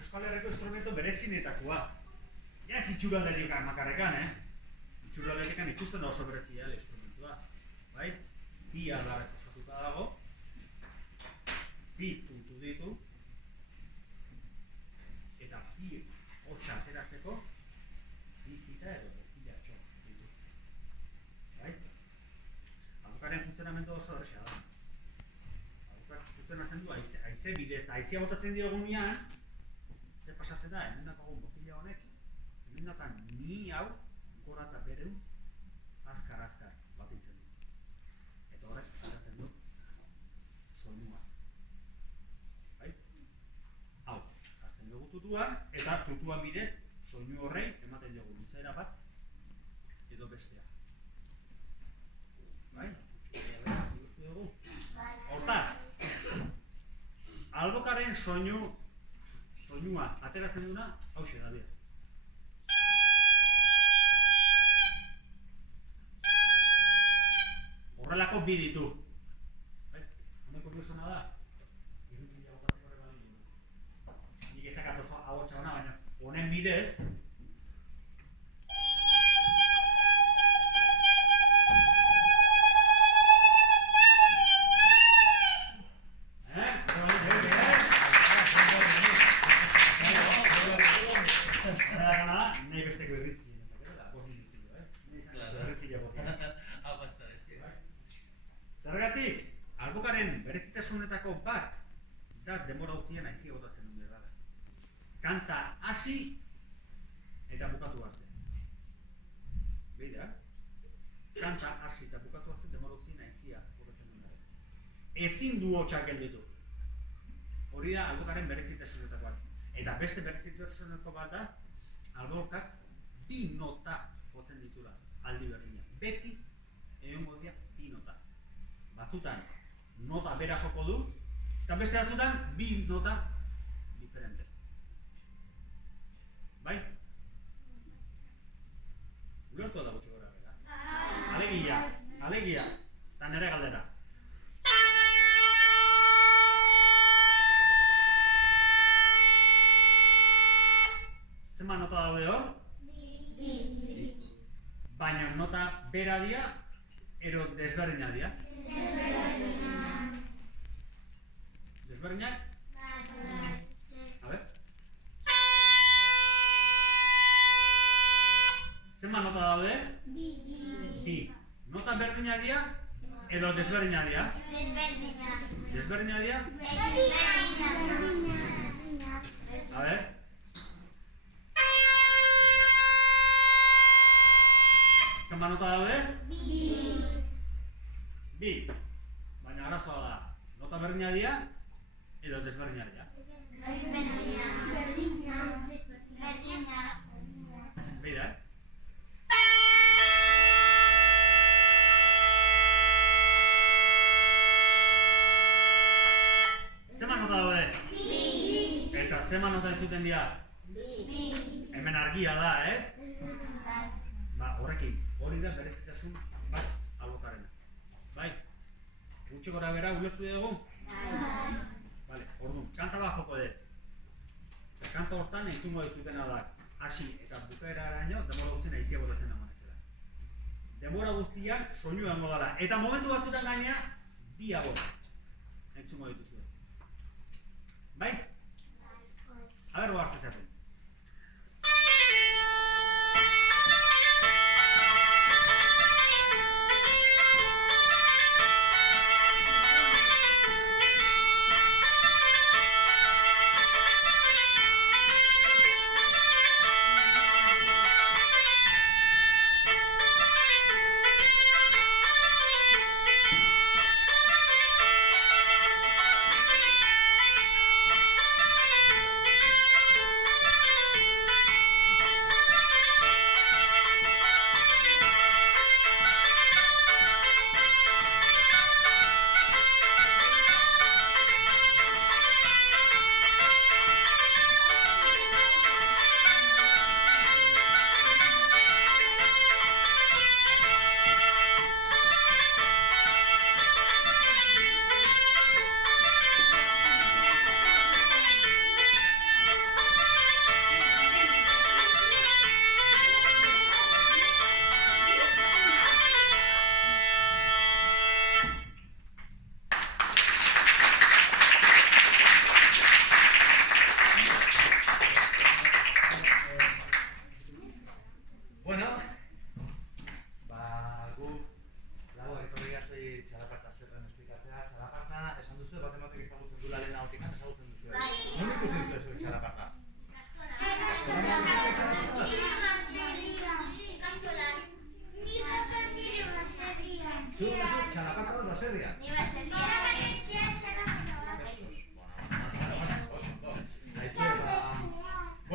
Euskal Herriko instrumento berezinetakoa. Ez itxuraldetik makarrekan, Itxuraldetik ikusten da oso berezia instrumentua. Bai? Bi adarrak osatuta dago. Bi puntu ditu. Eta bi hotxa ateratzeko bi pita edo pilatxo ditu. Bai? Abukaren funtzionamendu oso erresa da. Abukak funtzionatzen du haize bidez, eta haizea botatzen diogunean, ze pasatzen da, hemendakogun botila honek, hemendakan ni hau, gora eta bereuntz, azkar batitzen du. Eta horrek, ateratzen du, soinua. Bai? Hau, hartzen dugu tutua, eta tutuan bidez, soinu horrei, ematen dugu luzera bat, edo bestea. Bai? Hortaz, albokaren soinua ateratzen duna, hauxe da bera. Horrelako bi ditu. Hemen kuriosona da, irritzila botatzeko horrela ditu. Nik ezakat oso ahotsa hona, baina honen bidez, nahi besteko irritzile nezaketela, 5 minutillo, irritzile botiaz. Zergatik, albokaren berezitasunetako bat, da denbora guztien haizia botatzen duen behar da. Kanta hasi eta bukatu arte. Beida? Kanta hasi eta bukatu arte denbora guztien haizia botatzen duen behar da. Ezin du hotxak gelditu. Hori da albokaren berezitasunetako bat. Eta beste berezitasunetako bat da, albokak bi nota jotzen ditula aldi berdina. Beti egongo dira bi nota. Batzutan nota bera joko du, eta beste batzutan bi nota diferente. Bai? Ulertu da gutxi gora bera. Alegia, eta nere galdera. Zenba nota daude hor? Bi. Baina nota bera dira, ero desberdina dira? Desberdinak? A ver. Zenba nota daude? Bi. Nota berdina dira, edo desberdina dira? Desberdina dira? A ver. Zenba nota daude? Bi. Baina arazoa da, nota berdina dira edo desberdina dira? Beira, Zenba nota daude? Eta zenba nota entzuten dira? Hemen argia da, ez? Ba, horrekin, hori da berezitasun bat albokarena. Bai? Gutxi gora bera ulertu dugu? Vale, orduan, kanta bat joko dut. Kanta hortan entzungo dizutena da, hasi eta bukaeraraino denbora guztien haizia botatzen dagoen ezela. Denbora guztian soinu egongo dela. Eta momentu batzutan gaina, bi hau entzungo dituzu. Bai? Aber goa hartzezaten.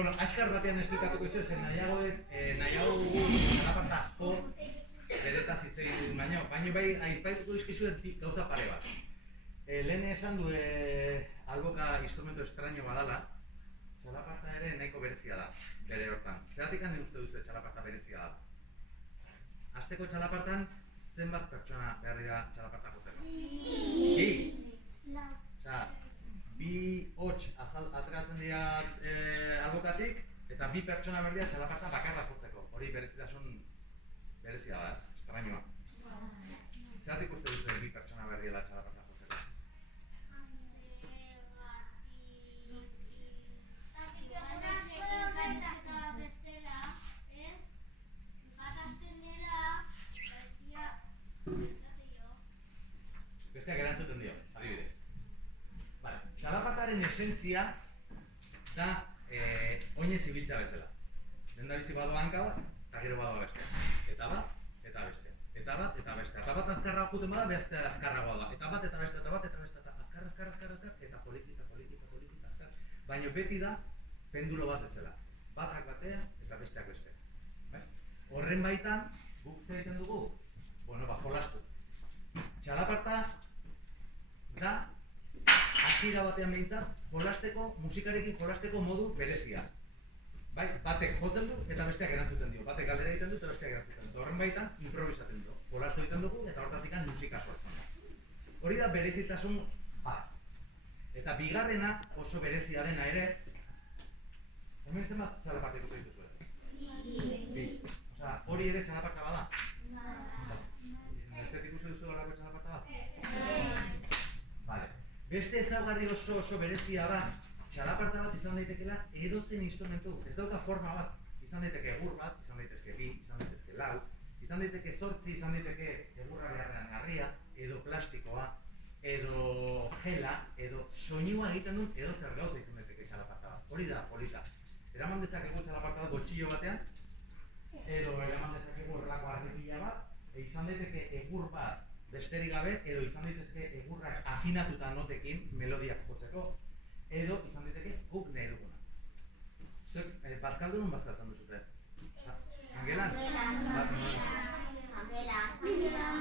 Bueno, askar batean esplikatuko izu, zen nahiago txalaparta jo beretaz hitz egin baino bai aipaituko dizkizu gauza pare bat. Lehen esan du alboka instrumento estraño badala, txalaparta ere nahiko berezia da, bere hortan. Zeratik handi uste duzu txalaparta berezia da? Asteko txalapartan zenbat pertsona behar dira txalaparta jotzeko? Bi hots ateratzen dira albokatik eta bi pertsona behar dira txalaparta bakarra jotzeko. Hori berezitasun berezia da, estrañoa. Zeratik uste duzu bi pertsona behar dira txalaparta jotzeko? Besteak erantzuten dio, adibidez. Txalapartaren esentzia da oinez ibiltzea bezala. Lehendabizi badoa hanka bat, eta gero badoa bestea. Eta bat, eta bestea. Eta bat, eta bestea. Eta bat azkarra juten bada, bestea azkarragoa da. Eta bat, eta bestea, eta bat, eta bestea. Azkar, eta poliki, azkar. Baina beti da pendulo bat bezala. Batak batea, eta besteak bestea. Horren baitan, guk zer egiten dugu? Jolastu. Txalaparta da hasiera batean behintzat, musikarekin jolasteko modu berezia. Batek jotzen du eta besteak erantzuten dio. Batek galdera egiten du eta besteak erantzuten du. Horren baitan, improvisatzen du. Jolastu egiten dugu eta hortatik musika sortzen da. Hori da berezitasun bat. Eta bigarrena oso berezia dena ere, hemen zenbat txalaparta ikusten dituzue? Bi. Hori ere txalaparta bada? Bestetik ikusi duzu horrako txalaparta bat? Vale. Beste ezaugarri oso berezia da, txalaparta bat izan daitekeela edozein instrumentu, ez dauka forma bat. Izan daiteke egur bat, izan daitezke bi, izan daitezke lau, izan daiteke 8, izan daiteke egurra beharrean garria, edo plastikoa, edo gela, edo soinua egiten duen edo zer gauza izan daiteke txalaparta bat. Hori da polita. Eraman dezakegu txalaparta bat boltsillo batean, edo eraman dezakegu horrelako harripila bat, izan daiteke egur bat besterik gabe, edo izan daitezke egurrak afinatuta notekin melodiak jotzeko, edo izan daiteke guk nahi duguna. Zuek, bazkaldu non bazkaltzen duzute? Jangelan?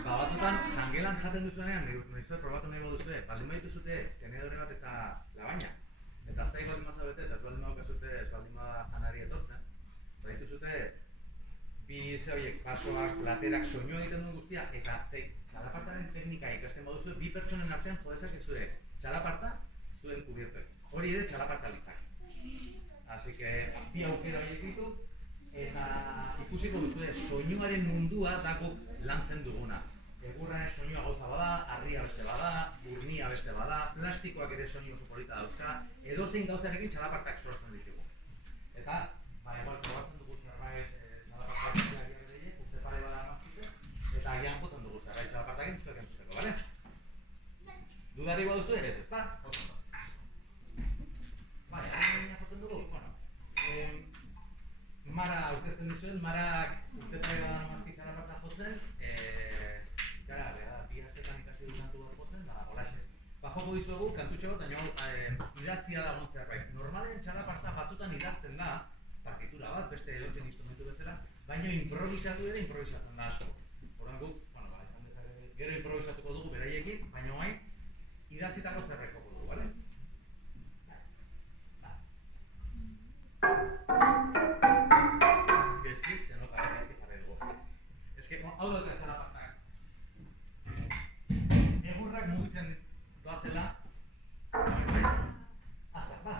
Batzutan, jangelan jaten duzuenean, noizue probatu nahi duzue, baldin badituzute tenedore bat eta labaina. Eta aztaik baldin mazabete, eta ez baldin badukazute, ez baldin janari etortzen. Badituzute, bi horiek pasoak, laterak, soinua egiten duen guztia, eta txalapartaren teknika ikasten baduzue, bi pertsonen artean jodezak zure txalaparta zuen kubiertoek. Hori ere txalaparta litzak. Así que, bi aukera horiek ditu, eta ikusiko duzue, soinuaren mundua dago lantzen duguna. Egurraren soinua gauza bada, harria beste bada, burnia beste bada, plastikoak ere soinu oso polita dauzka, edozein gauzarekin txalapartak sortzen ditugu. Eta, igual, probatzen dugu zerbait uste pare bada amazkite, eta agian jotzen dugu zerbait txalapartakin zuek entzuteko, bale? Dudari baduzu ere ez, ezta? Jotzen dugu. Bale, hain jotzen dugu? Mara aurkezten dizuen, Marak uste pare bada amazkit txalaparta jotzen, gara, bi astetan ikasi dut kantu bat jotzen, da, holaxe. Joko dizuegu, kantutxo bat, baina idatzia dagoen zerbait. Normalen txalaparta batzutan idazten da, partitura bat, beste edotzen instrumentu bezala, baina improvisatu ere improvisatzen da asko. Horren guk, izan dezake, gero improvisatuko dugu beraiekin, baina hain idatzitako zerbait joko dugu, bale? Gezki, zenota, gezki jarri dugu. Eske, hau dut txalapartak. Egurrak mugitzen doazela, azta, ba.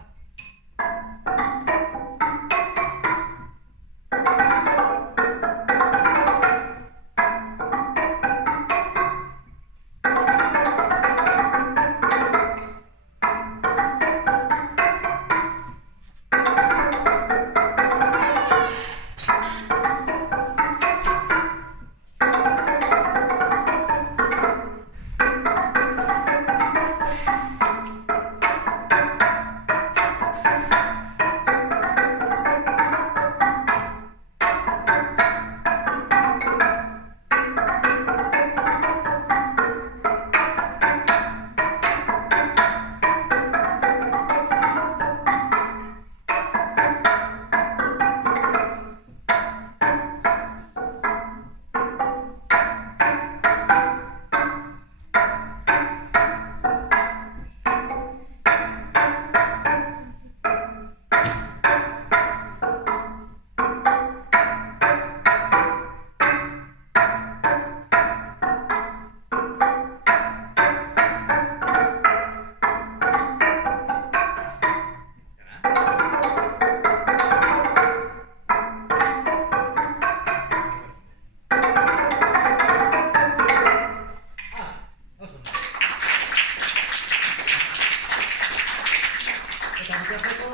Eta bukatzeko,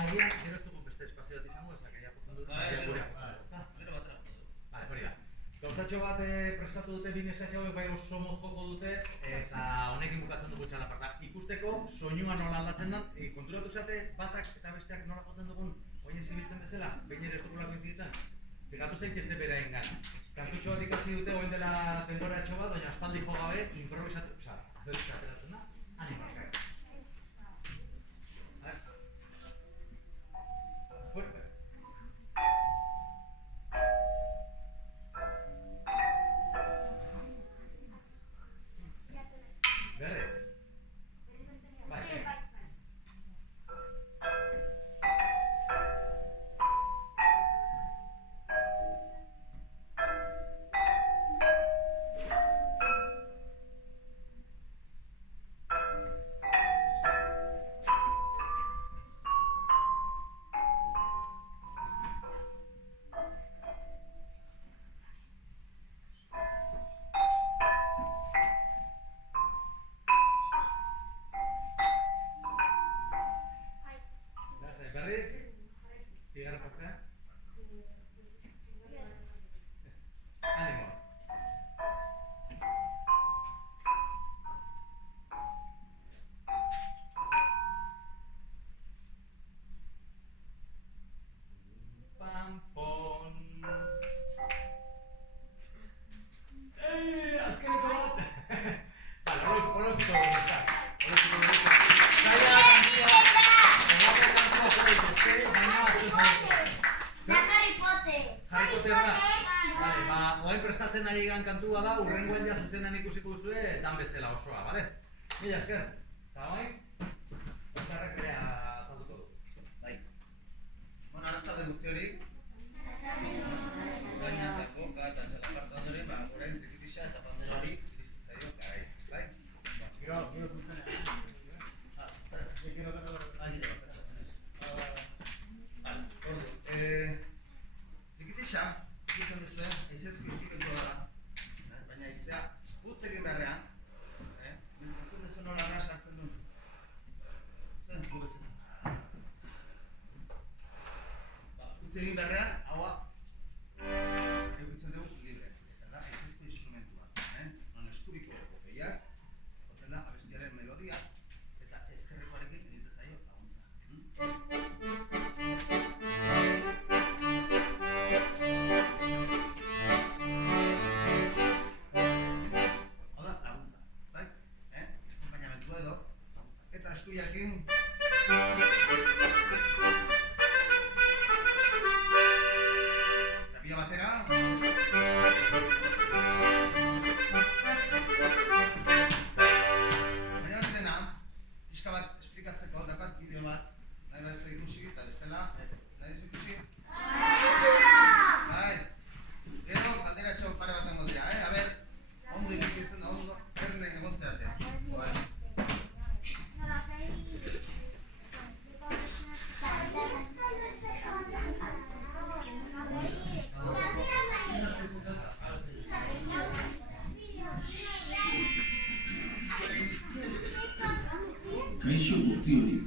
agian, gero ez dugu beste espazio bat izango, esak egia potzen dut, gure Vale, hori da. Gauzatxo bat prestatu dute, bi neskatxe hauek bai oso moz joko dute, eta honekin bukatzen dugu txalaparta. Ikusteko, soinua nola aldatzen den, konturatu zate batak eta besteak nola jotzen dugun, oien zibiltzen bezala, behin ere ez dugulako inzitzen. Fijatu zaitezte beraien gana. Kantutxo bat ikasi dute, oen dela denboratxo bat, baina aspaldi jo gabe, improvisatu, ateratzen da, anima. Kantua da, urrengoan ja zuzenan ikusiko duzue, dan bezala osoa, bale? Mila esker, eta bai, Oskarrek ere azalduko du. Bai. Bueno, arratsalde guzti hori. Zainatako eta txalaparta ondoren, orain trikitixa eta panderoari iritsi zaio garai, bai? Gero zuzenean. Trikitixa, ikusten duzuen, haizezko instrumentua da. Baina haizea utz egin beharrean, entzun duzu nola ara sartzen duen. Utz egin beharrean, haua egutzen dugu libre. Eta da, haizezko instrumentua. Non eskubiko opeiak, jotzen da abestiaren melodia, eta ezkerrekoarekin egiten zaio laguntza. Eskubiarekin Kapia batera baina hori dena pixka bat esplikatzeko dakat bideo bat nahi bat ez ikusi eta bestela nahi ez ikusi? Bai gero kalderatxo pare bat egon dira, a ber ondo ikusi ez da ondo erne egon zeate Kaixo guzti hori.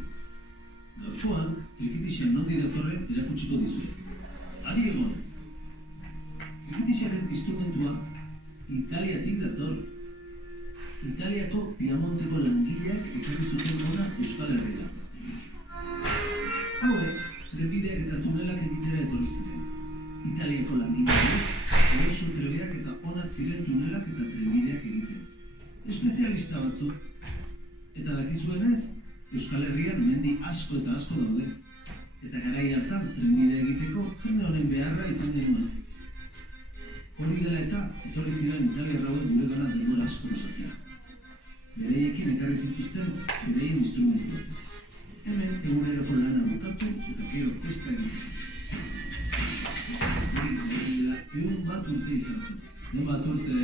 Gaurkoan, trikitixen nondik datorren erakutsiko dizuet. Adi egon! Trikitixaren instrumentua Italiatik dator. Italiako Piamonteko langileak ekarri zuten hona Euskal Herrira. Hauek, trenbideak eta tunelak egitera etorri ziren. Italiako langileak oso trebeak eta onak ziren tunelak eta trenbideak egiten. Espezialista batzuk. Eta dakizuenez, Euskal Herrian mendi asko eta asko daude. Eta garai hartan trenbidea egiteko jende honen beharra izan genuen. Hori dela eta etorri ziren italiar hauek guregana denbora asko pasatzea. Bereiekin ekarri zituzten bereien instrumentuak. Hemen eguneroko lana bukatu eta gero festa egiten. Egun bat urte izan zen. Zenbat urte,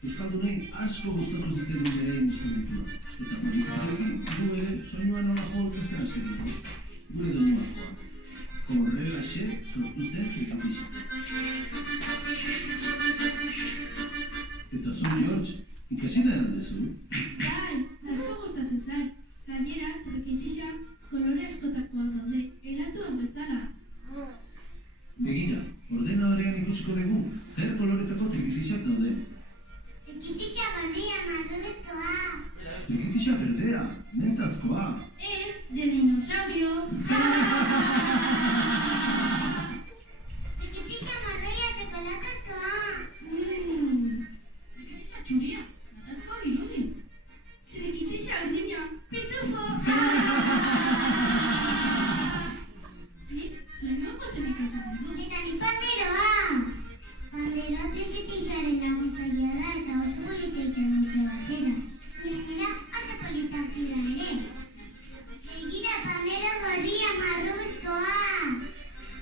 Euskaldunei asko gustatu zitzaigun bereien instrumentua. Eta poliki gu ere soinua nola jo ikasten hasi ginen. Gure doinua joaz. Horrelaxe sortu zen trikitixa. Eta zu, George, ikasi nahi aldezu? Bai, asko gustatzen zait. Gainera, trikitixa dinosaurio. Chiquitilla marroia txokolatazkoa. Trikitisa txuria, natazkoa dirudi. Trikitisa urdina, pitufo. Nik, zuen gauko zeriko zaten du. Eta ni panderoa. Panderoa trikitillaren laguntzailea da eta oso polita egiten dute batera. Gainera, oso politak dira ere. Begira, pandero gorria marruzkoa.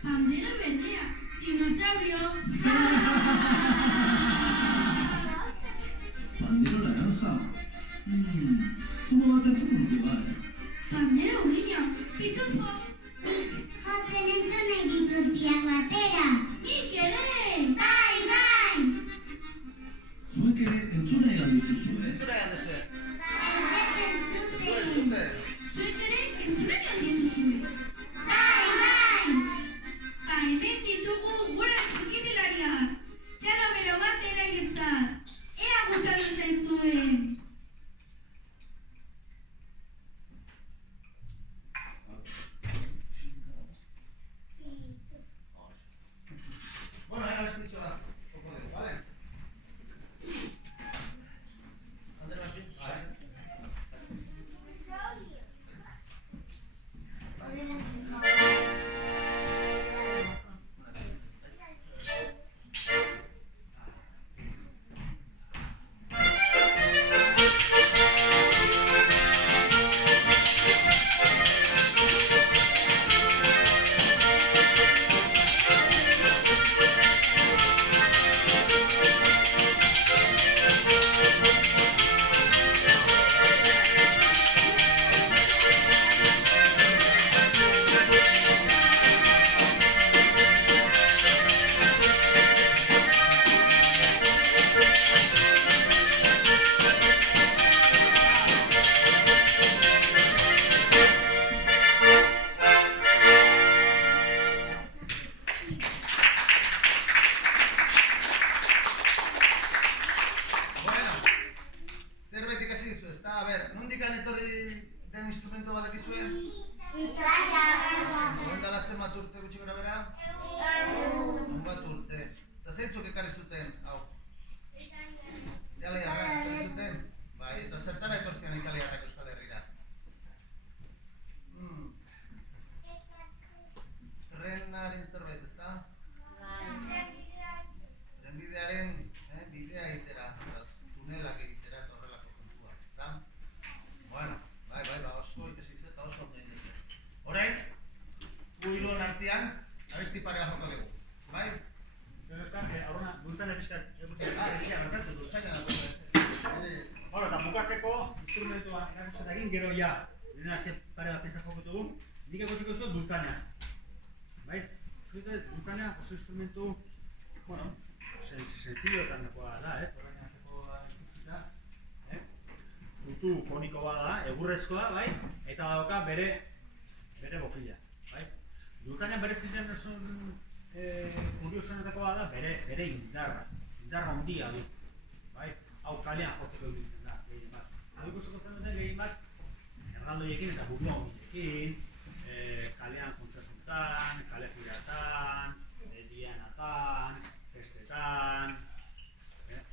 Pandero berdea, dinosaurio. Pandero naranja. Zumo baten puntu bat. Pandero urdina, pitufo. Jotzen entzun nahi ditut biak batera. Nik ere. Bai, bai. Zuek ere entzun nahi galdituzu, Entzuna galdezue. Ez entzuten. Entzute. Zuek ere entzunari aldituzue. Bai, bai. Hemen ditugu gure txikitilariak. Txalo bero bat eraietzat. Ea gustatu zaizuen. Bueno, ya habéis dicho un poco de, ¿vale? Ander Martín. Bueno, zerbait ikasi dizu, ezta? A ber, nondikan etorri den instrumento bat dakizue? Orain dela zenbat urte gutxi gora bera? Bat urte. Eta zeintzuk ekarri zuten, hau? Italiarrak ekarri zuten? Bai, eta zertara etortzian italiarrak Euskal Herrira? Trenaren zerbait, ezta? Trenbidearen bidea egitera, tunelak egitera eta horrelako kontua, ezta? Bueno, bai, oso ikasi dizu eta oso ondo egin dizu. Orain, gu hiruon artean, abesti parea joko dugu, bai? Aurrona, dultzane pixkat. Barkatu, dutxaina da. Bueno, eta bukatzeko instrumentua erakusten egin, gero ja, lehen arte pare bat pieza joko dugu, nik egotiko zuen dultzana. Bai? Zute, dultzana oso instrumentu, bueno, sentzioetan dagoa da, orain arteko ikusita. Puntu foniko bat da, egurrezkoa, bai? Eta dauka bere bofila, bai? Dultzanean bere ziren oso kuriosoenetakoa da bere indarra handia du, bai? Hau kalean jotzeko ibiltzen da, gehien bat. Hau ikusiko zen duten gehien bat, erraldoiekin eta burua hundiekin, kalean kontzertutan, kale jiratan, dianatan, festetan,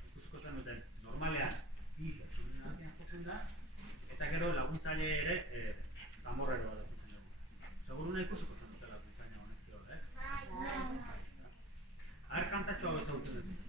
ikusiko zen duten normalean bi pertsonen artean jotzen da, eta gero laguntzaile ere tamborrero bat jotzen dugu. Seguruna ikusiko zen duten laguntzaile honezkero, Har kantatxo hau ezagutzen dut.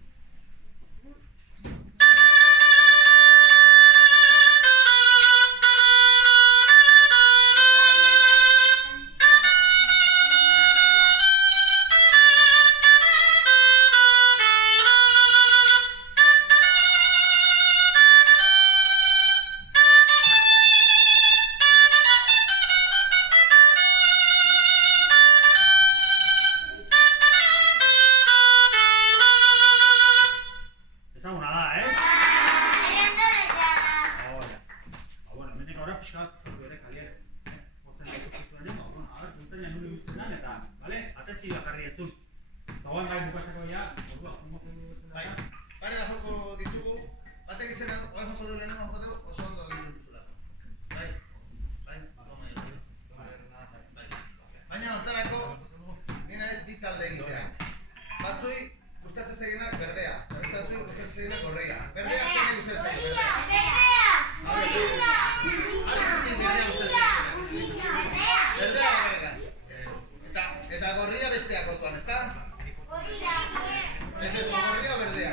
Ezaguna da, Hola. Bueno, hemendik aurra pixka bat bere kalier jotzen daituzuen nengo. Bueno, a ber, dultzaina nuri biltzen den eta, bale? Atetzi bakarri entzun. Eta guan bai bukatzeko ja, ordua, jungo zen dutzen Bai, da. pare bat joko ditugu, batek izena, oain joko du lehenengo joko dugu, oso ondo egiten duzula. Bai, toma jo. batzui gustatzen zaienak berdea, eta beste batzui gustatzen zaienak gorria. Berdea zein gustatzen zaio, berdea? Berdea bakarrik. Eta gorria besteak kontuan, ezta? Gorria o berdea?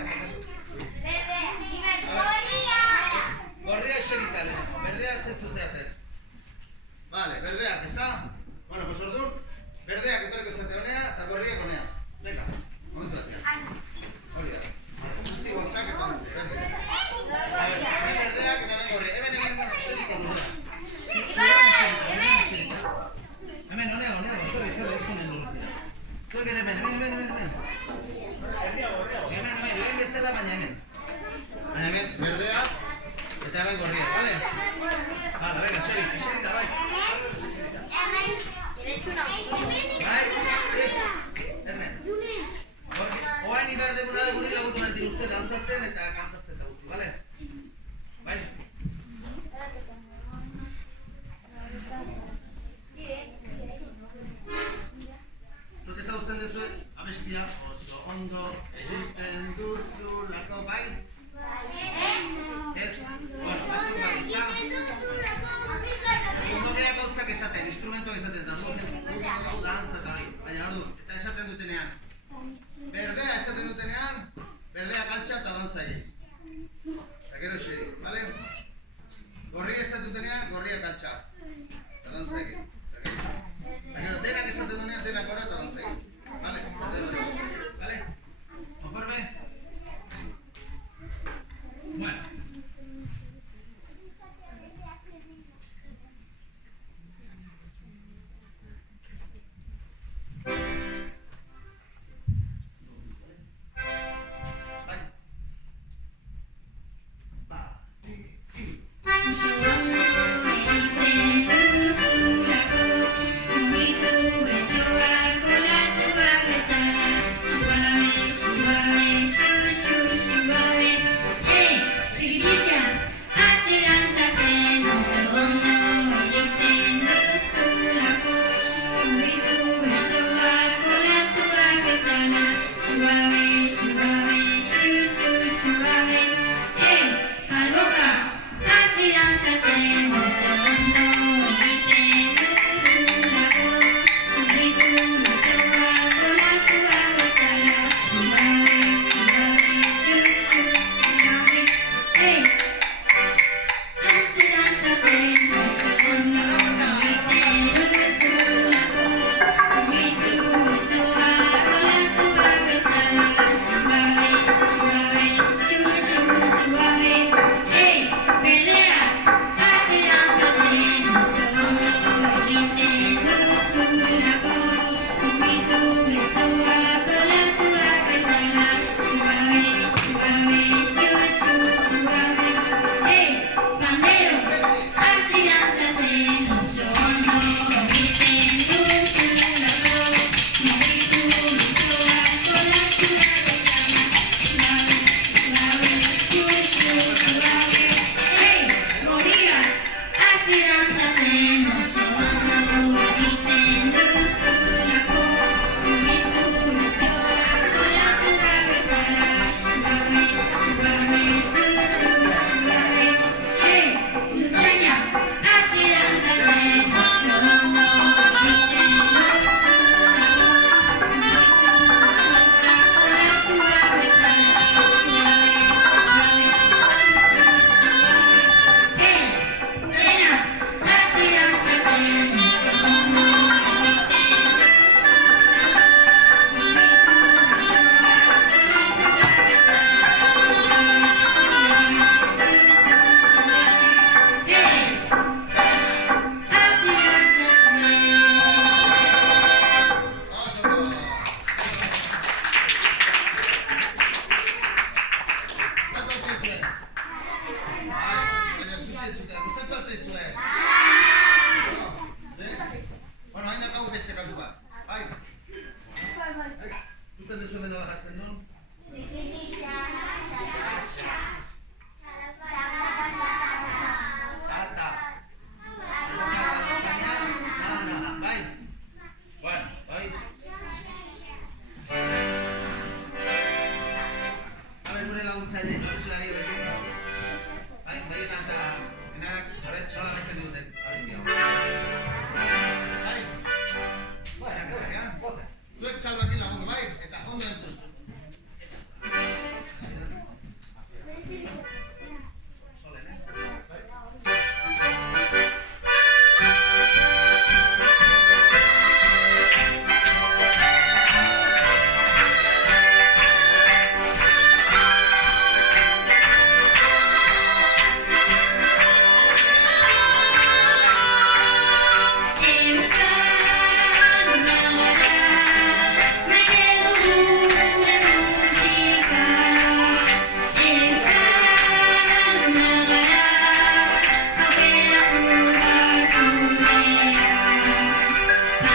Gorria eseritzen, berdea zetzu zehatzen. Vale, berdeak, ezta? Bueno, pues orduan, berdeak etorriko zate honea eta gorriak honea. Venga, momentu batzea. Hori da. Guzti gontzak eta berdea. Ben berdeak eta ben gorria. Hemen eseriko duzera. Hemen, honea, sorry, ezkonen dut. Zuek ere hemen. Hemen, lehen bezala baina hemen. Baina hemen, berdea eta hemen gorria, bale? Hala, venga, eserita, bai. Bai, Erne. Oain iberdeguna da guri laguntu berdi guztu dantzatzen eta kantatzen da guzti, bale? Bai? Zuek ezagutzen duzue, abestia oso ondo egiten duzulako, bai? Ez? Bueno, batzuk bai, ezta? Ondo gehiak gauzak esaten, instrumentuak esaten, eta gau dantza eta bai. Baina ordu, eta esaten dutenean. Berdea esaten dutenean, berdea kaltsa eta dantza egin. Eta gero eseri, bale? Gorria esaten dutenean, gorria kaltsa. Eta dantza egin. Eta gero, denak esaten dutenean, denak gora eta dantza egin. Bale? Bale? Konforme? Bueno.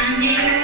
Bandera